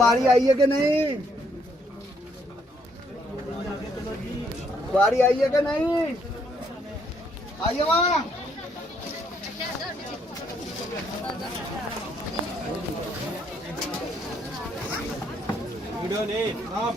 बारी आई है कि नहीं? बारी आई है कि नहीं? आइए वहाँ। वीडियो नहीं आप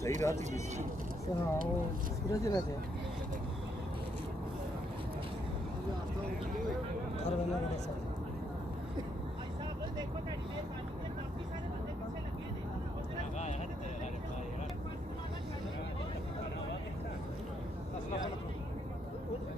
सही रात ही हाँ वो सूरज रहते हैं हर बंदा के साथ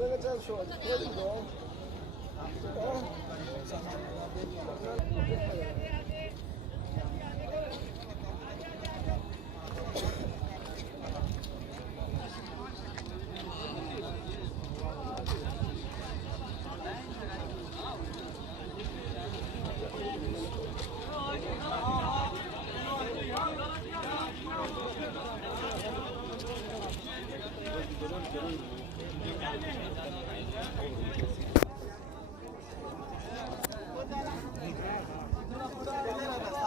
这个这说，这个。